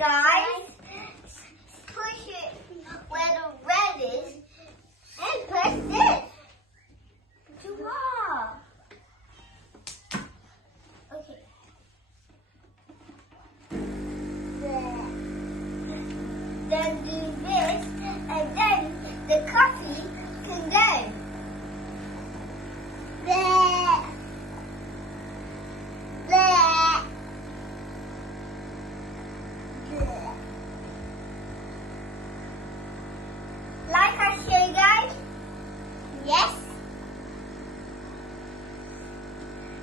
guys, push it where the red is and press this. Wow. Okay. Then do this, and then the coffee can go. There. There. There. Like I show you guys? Yes.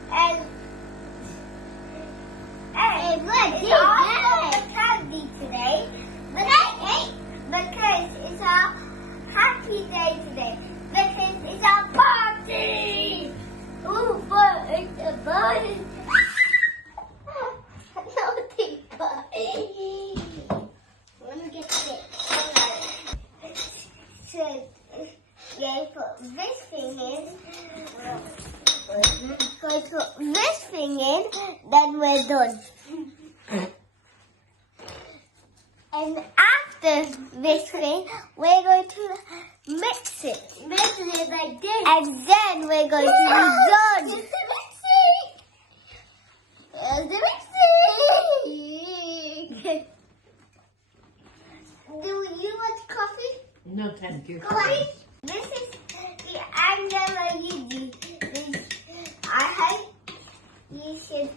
And it's also candy today. Because it's our happy day today. Because it's our party! Ooh, but it's a bird. Naughty bird. Let me get it. So, yeah, put this thing in. Put this thing in, then we're done. And after this thing, we're going to mix it. Mix it like this. And then we're going to be done. It's the mixing. It's the mixing. Do you want coffee? No, thank you. Coffee? This is the angle you do. I hope you should